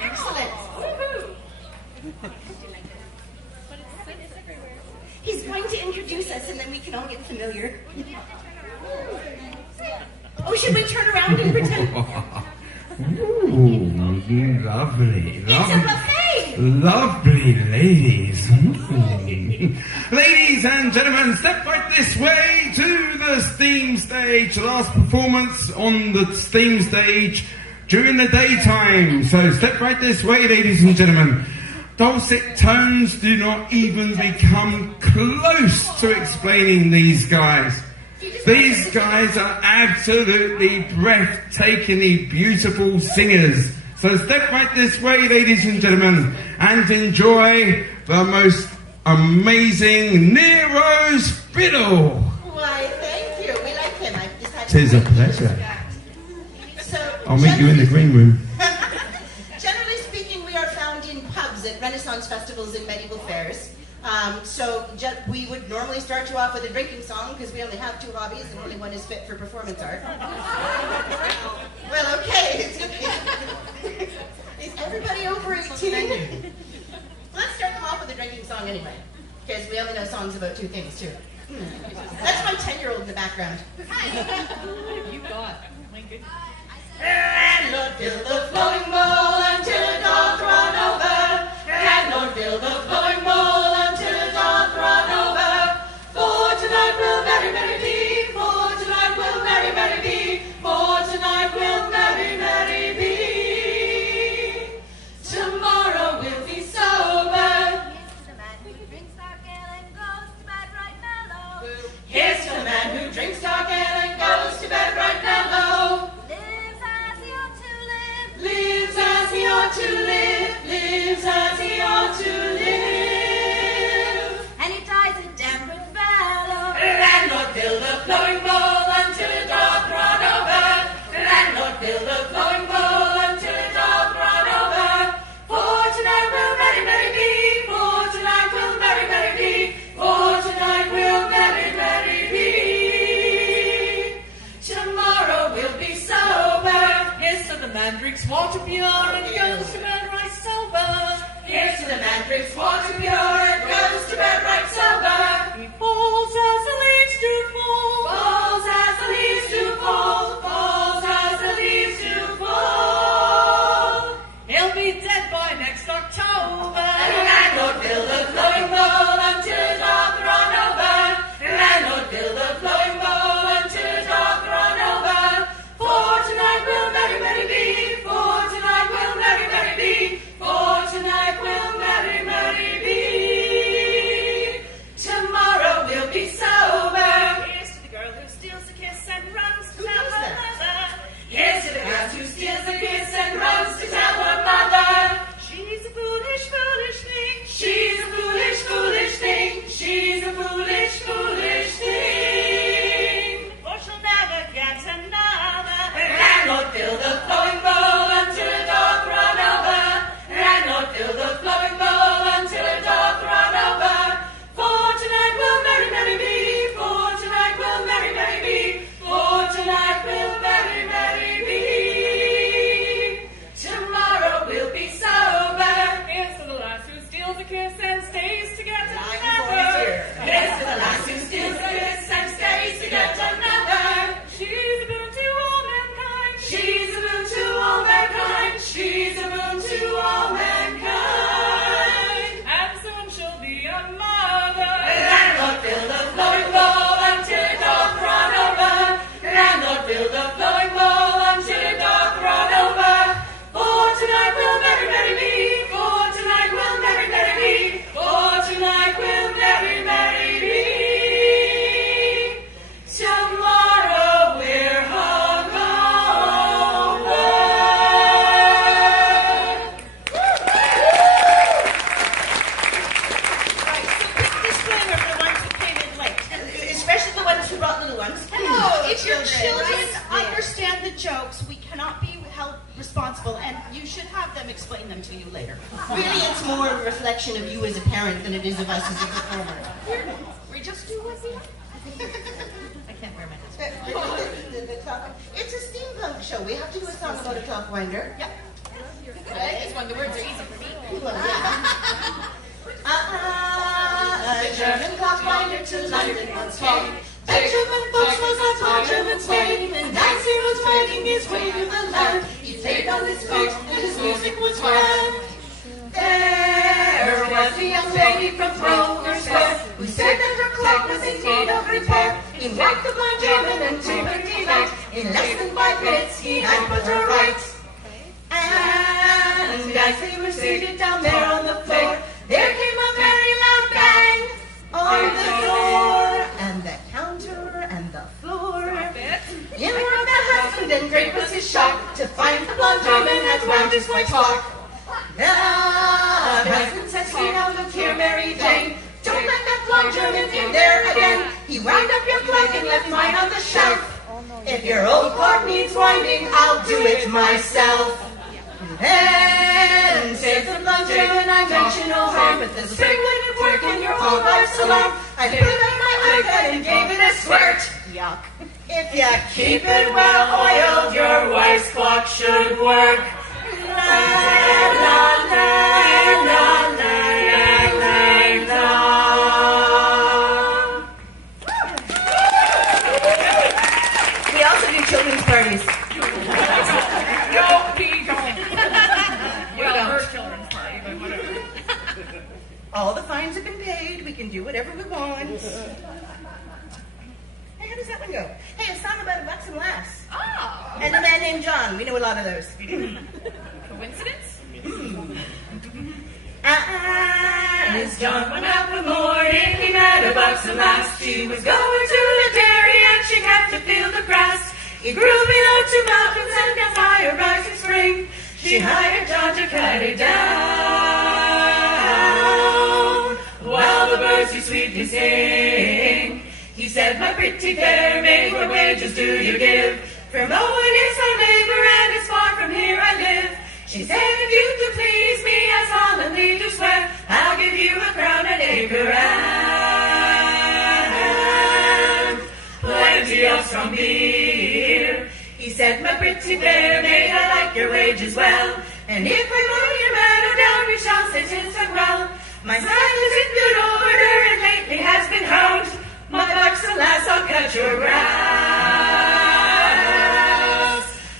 Excellent. He's going to introduce us and then we can all get familiar. Oh, should we turn around and pretend? Ooh, lovely. It's a buffet. Lovely ladies. Ladies and gentlemen, step right this way to the Steam stage. The last performance on the Steam stage during the daytime. So step right this way, ladies and gentlemen. Dulcet tones do not even become close to explaining these guys. These guys are absolutely breathtakingly beautiful singers. So step right this way, ladies and gentlemen, and enjoy the most amazing Nero's Fiddle. Why, thank you. We like him. I just had Tis a pleasure. So, I'll meet you in the green room. Generally speaking, we are found in pubs at Renaissance festivals and medieval fairs. We would normally start you off with a drinking song because we only have 2 hobbies and only one is fit for performance art. Well, okay. Is everybody over 18? Let's start them off with a drinking song anyway, because we only know songs about 2 things too. That's my 10-year-old in the background. What have you got? My goodness. And Lord, fill the flowing bowl until it doth run over. And Lord, fill the flowing bowl until it doth run over. For tonight will merry, merry be. For tonight will merry, merry be. For tonight will merry, merry be. Tomorrow we'll be sober. Here's to the man who drinks dark ale and goes to bed right mellow. Lives as he ought to live, lives as he ought to live. And he dies a damn good fellow. Landlord, fill the flowing bowl until it doth run over. Landlord, fill the flowing bowl until it doth run over. For tonight will merry, merry be. For tonight will merry, merry be. For tonight will merry, merry be. Tomorrow we'll be sober. Here's to the man drinks water pure and goes to bed right sober. Here's to the man drinks water pure and goes to bed right sober. He falls as the leaves do fall. Falls as the leaves do fall. Falls as the leaves do fall. He'll be dead by next October. Landlord, fill the flowing bowl until it doth run over. Landlord, fill the flowing bowl until it doth run over. For tonight will merry, merry be. For tonight will merry, merry be. For tonight will merry, merry be. Tomorrow we'll be sober. Here's to the girl who steals a kiss and runs to tell her mother. Here's to the girl who steals a kiss and runs to tell her mother. She's a foolish, foolish thing. She's a foolish, foolish thing. She's a foolish, foolish thing. For she'll never get another. Landlord, fill the flowing bowl until it doth run over. Landlord, fill the flowing bowl until it doth run over. For tonight will merry, merry be. For tonight will merry, merry be. For tonight will merry, merry be. Tomorrow we'll be sober. Here's to the lass who steals a kiss and stays to get Here's another. to the lass who steals a kiss and stays to get another. She's a boon to all mankind. She's a boon to all mankind. She's a boon to all mankind. And soon she'll be a mother. Landlord, fill the flowing bowl until it doth run over. Landlord, fill the flowing bowl until it doth run over. For tonight will merry, merry be. For tonight will merry, merry be. For tonight will merry, merry be. Tomorrow we're hungover. Right, so quick disclaimer for the ones who came in late. Especially the ones who brought little ones. No, if your children Right there. understand the jokes, we cannot be held responsible, and you should have them explain them to you later. Really, it's more a reflection of you as a parent than it is of us as a performer. We just do what we want. I can't wear my It's a steampunk show. show. We have to do a song about a clockwinder. Yep. This one, the words are easy for me. Well, yeah. A German clockwinder to London once came. Benjamin Fox was a tall German's name, and as he was winding his way to the land, he played on his flute, and his music was grand. There was a young lady from Grosvenor Square, who said that her clock was in need of repair. He knocked the blind German, and to her delight, in less than 5 minutes he had put her right. And as they were seated down there on the floor, there came a very loud bang on the door, and the counter and the floor. In were the husband, and great was his shock to find the blonde German had wound his white clock. The husband says, "Hey, now look here, Mary Jane, don't let that blonde German in there again. He wound up your clock and left mine on the shelf. If your old clock needs winding, I'll do it myself." Then says the blonde German, "I mention no harm, but the spring wouldn't work in your old wife's alarm. I put up my iPad and gave it a squirt. Yuck. If you keep it well oiled, your wife's clock should work." La la la la la la la. We also do children's parties. No, we don't. Well, her children's party, but whatever. All the fines have been paid. We can do whatever we want. Hey, how does that one go? Hey, a song about a buxom lass. Oh, And a man named John. We know a lot of those. coincidence? As John went out one morning, he met a buxom lass. She was going to the dairy and she kept to field of grass. It grew below 2 mountains and got higher rising spring. She hired John to cut it down, while the birds do sweetly sing. He said, "My pretty fair maid, what wages do you give? For mowing is hard labor and it's far from here I live." She said, "If you do please me, I solemnly do swear, I'll give you a crown an acre and plenty of strong beer." He said, "My pretty fair maid, I like your wages well, and if I mow your meadow down, we shall say 'tis done well. My son is in good order and lately has been hound. My buxom lass, I'll cut your grass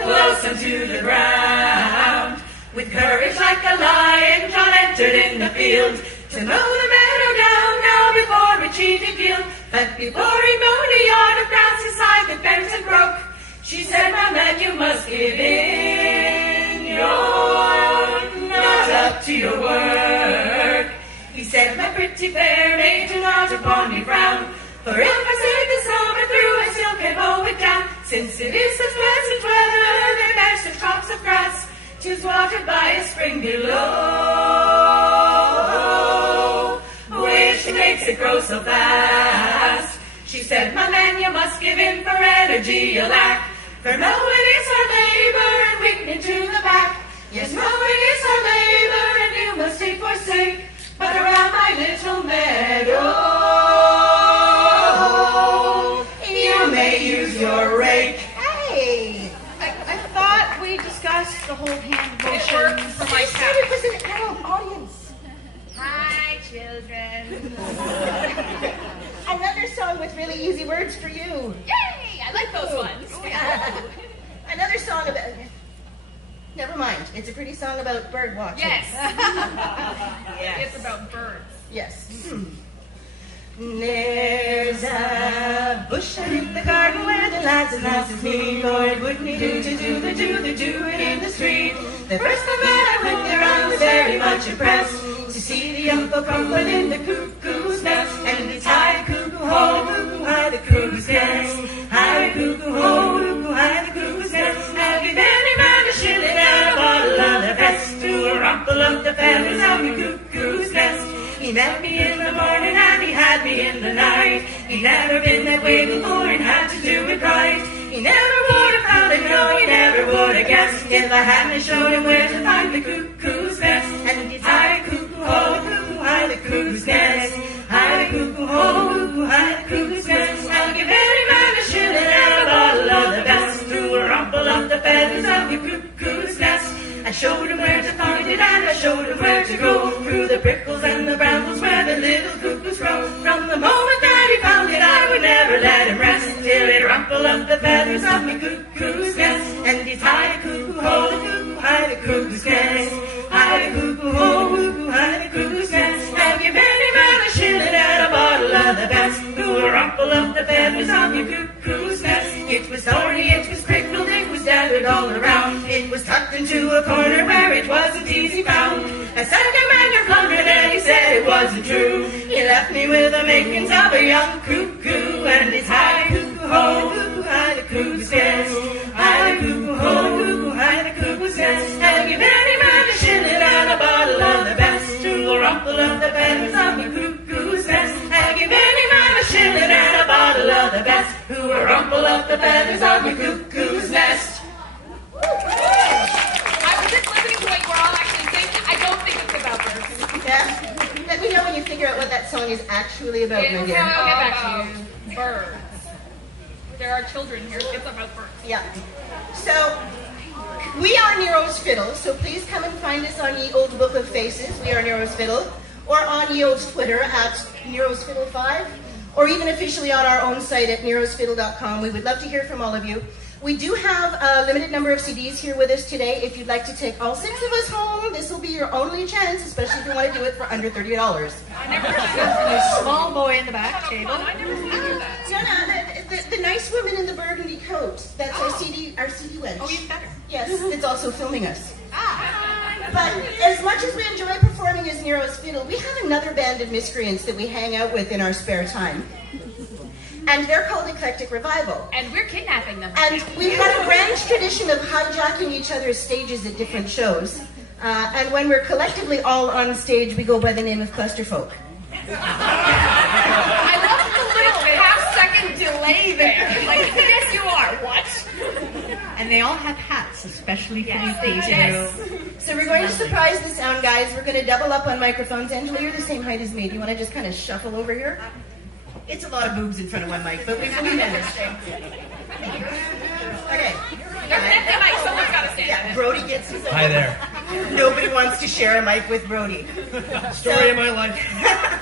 close unto the ground." With courage like a lion, John entered in the field to mow the meadow down now before a cheated yield. But before he mowed a yard of grass, his side that bent and broke. She said, "My man, you must give in. You're not up to your work." He said, "My pretty fair maid, do not upon me frown. For if I say the summer through, I still can mow it down. Since it is such pleasant weather, there bear such crops of grass. 'Tis watered by a spring below, which makes it grow so fast." She said, "My man, you must give in, for energy you lack. For mowing is our labor and weakening to the back. Yes, mowing is our labor and you must take forsake. But around my little meadow, you may use your rake." Hey! I thought we discussed the whole hand motion. For my I said it was an adult audience. Hi, children. Another song with really easy words for you. Yay! I like those ones. Another song about... Never mind. It's a pretty song about bird watching. Yes. Yes. It's about birds. Yes. There's a bush in the garden where the lads and lasses meet. Lord, wouldn't he do it in the street? The first time that I went there, I was very much impressed to see the young folk rumbling in the cuckoo's nest. And it's hi cuckoo ho, cuckoo hi the cuckoo's nest. Hi cuckoo ho, cuckoo hi the cuckoo's nest. I'll give any man a shilling and a bottle of the best to rumple up the feathers of the cuckoo's nest. He met me in the morning and he had me in the night. He'd never been that way before and had to do it right. He never would have found it, no, he never would have guessed if I hadn't showed him where to find the cuckoo's nest. And it's hi cuckoo ho, cuckoo hi the cuckoo's nest. Hi cuckoo ho, cuckoo hi the cuckoo's nest. I'll give any man a shilling and a bottle of the best to rumple up the feathers showed him where to find it, and I showed him where to go. Through the prickles and the brambles where the little cuckoos grow. From the moment that he found it, I would never let him rest till he'd rumple up the feathers of my cuckoo's nest. And he's high the cuckoo, ho, the cuckoo, high the cuckoo's nest. High the cuckoo, ho, cuckoo, high the cuckoo's nest. And give any man a shilling and a bottle of the best, who will rumple up the feathers of your cuckoo's nest. It was thorny, it was prickled, it was scattered all around. It was tucked into a corner where it wasn't easy found. I said to him, and you're plundered, and he said it wasn't true. He left me with the makings of a young cuckoo, and his high cuckoo, ho, cuckoo, high the cuckoo's nest. High the cuckoo, ho, cuckoo, high the cuckoo's nest. And give any man a shilling and a bottle of the best, who will rumple up the feathers of your cuckoo's nest. And give any man a shilling and a bottle of the best, who will rumple up the feathers of your cuckoo's nest. I was just listening to what you were all actually saying. I don't think it's about birds. Yeah. Let me know when you figure out what that song is actually about, my It's dear. I'll get back to you. Birds. There are children here. It's about birds. Yeah. So, we are Nero's Fiddle, so please come and find us on Ye Old Book of Faces, We Are Nero's Fiddle, or on Ye Old's Twitter at Nero's Fiddle 5, or even officially on our own site at nerosfiddle.com. We would love to hear from all of you. We do have a limited number of CDs here with us today. If you'd like to take all 6 of us home, this will be your only chance, especially if you want to do it for under $30. I never heard that. There's a small boy in the back table. I never heard that. No, the nice woman in the burgundy coat. That's our CD wench. Oh, even better. Yes, it's also filming us. But as much as we enjoy performing as Nero's Fiddle, we have another band of miscreants that we hang out with in our spare time. And they're called Eclectic Revival. And we're kidnapping them. And we've had a grand tradition of hijacking each other's stages at different shows. And when we're collectively all on stage, we go by the name of Clusterfolk. I love the little half-second delay there. Like, yes, you are. What? And they all have hats, especially for these days. Yes. So we're going to surprise the sound guys. We're going to double up on microphones. Angela, you're the same height as me. Do you want to just kind of shuffle over here? It's a lot of boobs in front of one mic, but we managed. Okay. There's an empty mic. Someone's got to stand. Yeah, Brody gets his own. Hi there. Nobody wants to share a mic with Brody. Story of my life.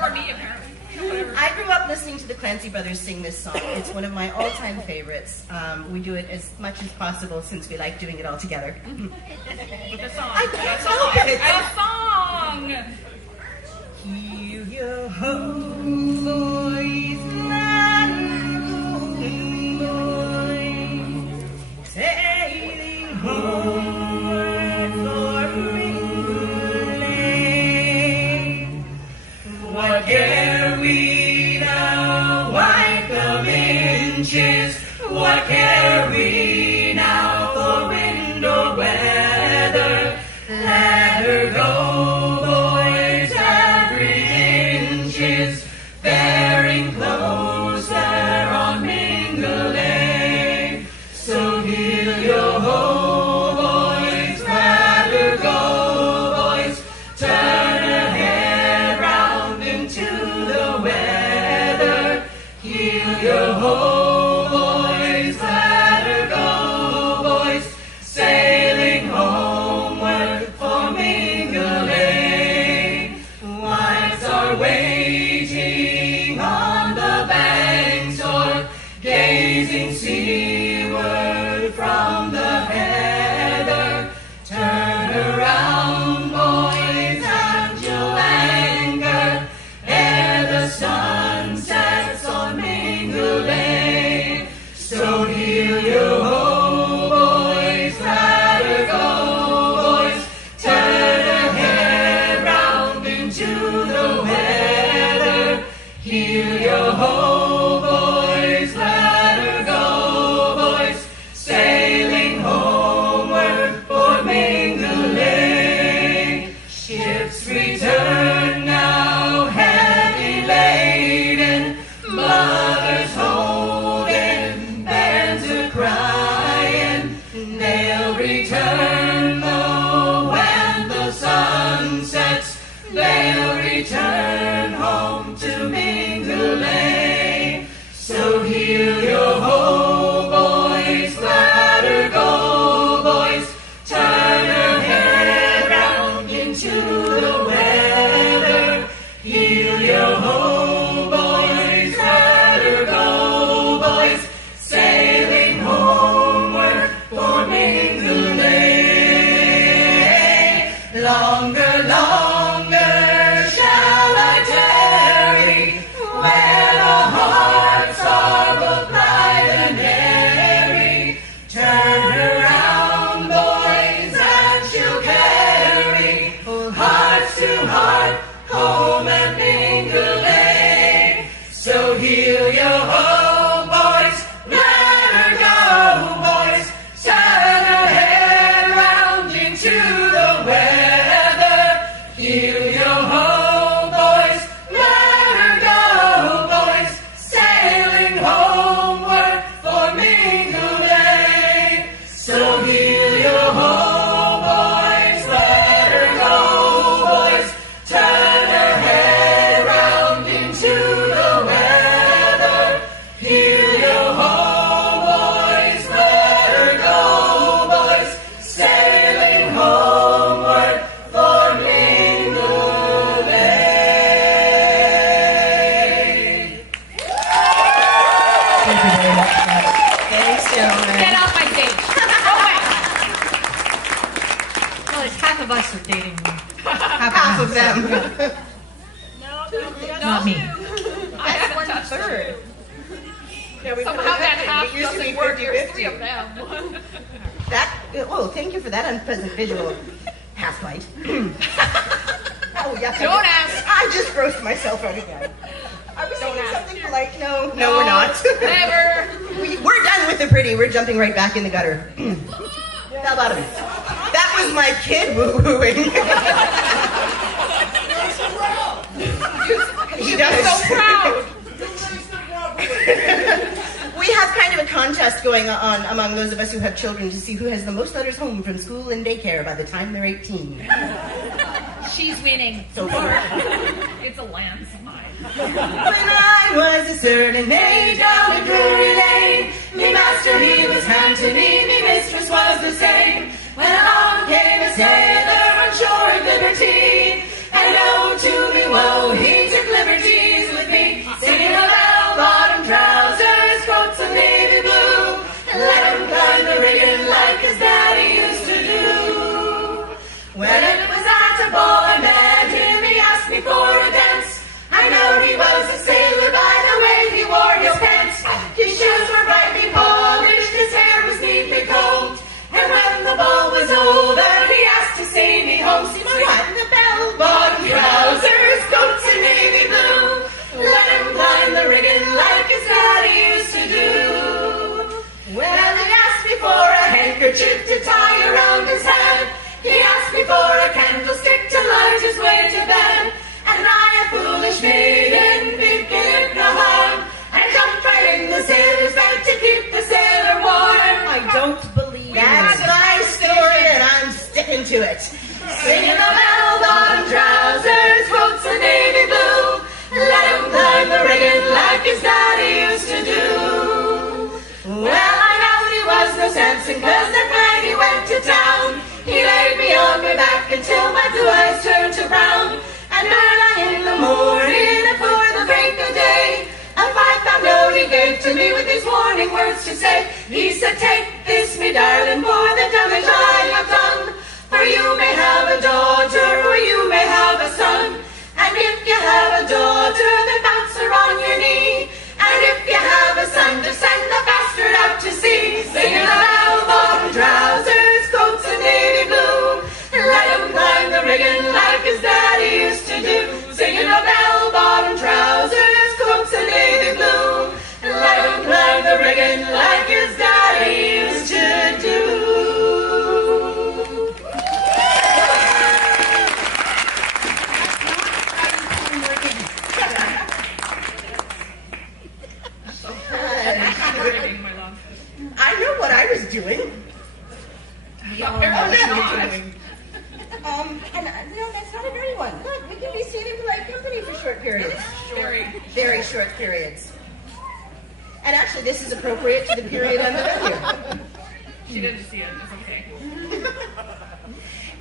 Or me, apparently. Whatever. I grew up listening to the Clancy Brothers sing this song. It's one of my all-time favorites. We do it as much as possible since we like doing it all together. With a song. I can't help it. A song. Hear your home voice, going, boy, sailing homeward for England. What care we now, white the inches? What care we now for wind or weather? Let her go, boys, every inch is bearing closer on mingling. So heal your ho, boys, let her go, boys, turn her head round into the weather. Heal your ho, boys, let her go, boys, sailing homeward for mingling. Wives are waiting on the banks or gazing seaward from the heather. Turn around, boys, and you'll anchor ere the sun sets on mingling. So heal your ho, boys, let her go, boys, turn her head round into the weather. Heal your ho, boys, let her go, boys, sailing homeward for mingling. Ships return now heavy laden, mothers holding bairns a cry. gentlemen. Get off my stage. Go away. Well, it's half of us are dating Half of them. Not me. I haven't touched Third. Yeah, we Somehow that half it used to be doesn't work. There's 50-50. three of them. Thank you for that unpleasant visual. Half bite. Oh, yes. Don't ask. I just grossed myself out again. Are we saying ask. something polite? No, we're not. Never. We're done with the pretty. We're jumping right back in the gutter. Bell bottom. That was my kid woo-wooing. He does. So proud. We have kind of a contest going on among those of us who have children to see who has the most letters home from school and daycare by the time they're 18. She's winning. So far. It's a landslide. When I was a certain age down in Drury Lane, me master he was kind to me, me mistress was the same. When along came a sailor on shore of liberty, and oh to me woe, he took liberties with me, singing of bell-bottom trousers, coats of navy blue, and let him climb the rigging like his daddy used to do. When it was at a ball I met him, he asked me for a dance. I know he was a sailor by the way he wore his pants. His shoes were brightly polished, his hair was neatly combed, and when the ball was over, he asked to see me home. See my what? The bell-bottom trousers, coats of navy blue. Let him climb the rigging like his daddy used to do. Well, he asked me for a handkerchief to tie around his head. He asked me for a candlestick to light his way to bed. And I, a foolish maiden, began no harm, and jumped right in the sailor's bed to keep the sailor warm. I don't believe that's my story, and I'm sticking to it. Singing the bell-bottom trousers, coats of navy blue. Let him climb the rigging like his daddy used to do. Well, I know he was no Samson, 'cause that night he went to town. He laid me on my back until my blue eyes turned to brown. And early in the morning, before the break of day, a 5-pound note he gave to me with these warning words to say. He said, take this, me darling, for the damage I have done. For you may have a daughter, or you may have a son. And if you have a daughter, then bounce her on your knee. And if you have a son, just send the bastard out to sea. Singing the bell-bottom trousers, coats of navy blue. Let him climb the rigging like his daddy used to do. Singing the bell-bottom trousers, coats of navy blue. Let him climb the rigging like his daddy used to do. I know what I was doing. And no, that's not a dirty one. Look, we can be seen in polite company for short periods. Very short periods. And actually, this is appropriate to the period I'm about here. She didn't see it. It's okay.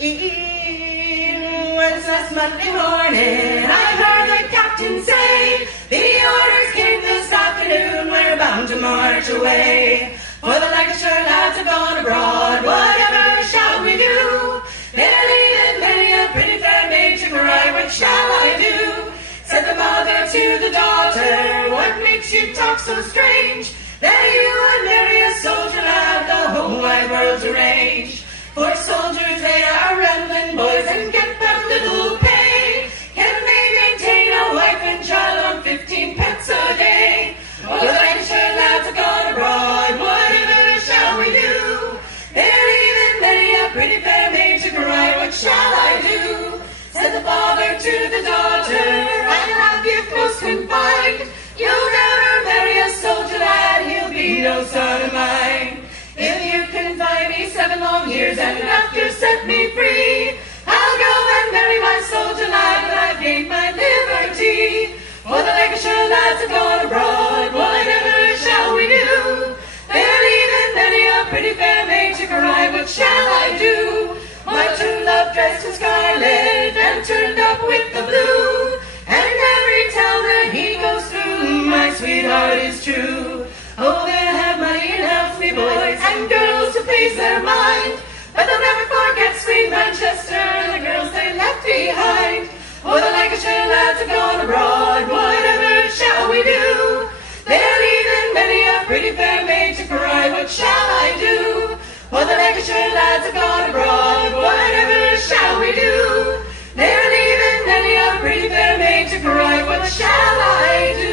It was last Monday morning, I heard the captain say, the orders came this afternoon, we're bound to march away. For the Lancashire lads have gone abroad, whatever shall we do? They're leaving many a pretty fair maid to cry, what shall I do? Said the mother to the daughter, what makes you talk so strange? That you would marry a soldier lad, the whole wide world to range. For soldiers they are rambling boys and get but little pay. Can they maintain a wife and child on 15 pence a day? Well, the Lancashire lads have gone abroad, whatever shall we do? They're leaving many a pretty fair maid to cry, what shall I do? Said the father to the daughter, I'll have you close confined. You'll never marry a soldier lad, he'll be no son of mine. If you confine me 7 long years and after set me free, I'll go and marry my soldier lad when I've gained my liberty. For the Lancashire lads have gone abroad, whatever shall we do? They're leaving many a pretty fair maid to cry, what shall I do? My true love dressed in scarlet and turned up with the blue, and every town that he goes through, my sweetheart is true. Oh, they'll have money million healthy boys and girls to please their mind. But they'll never forget sweet Manchester and the girls they left behind. Oh, the Lancashire lads are gone abroad, whatever shall we do? They're leaving many a pretty fair maid to cry, what shall I do? Oh, the Lancashire lads are gone abroad, whatever shall we do? They're leaving many a pretty fair maid to cry, what shall I do?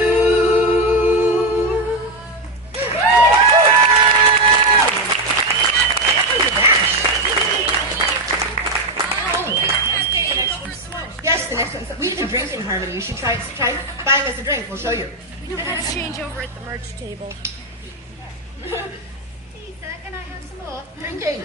Yes, the next one. We can drink in harmony. You should try buying us a drink. We'll show you. We don't have change over at the merch table. Lisa, can I have some more? Drinking.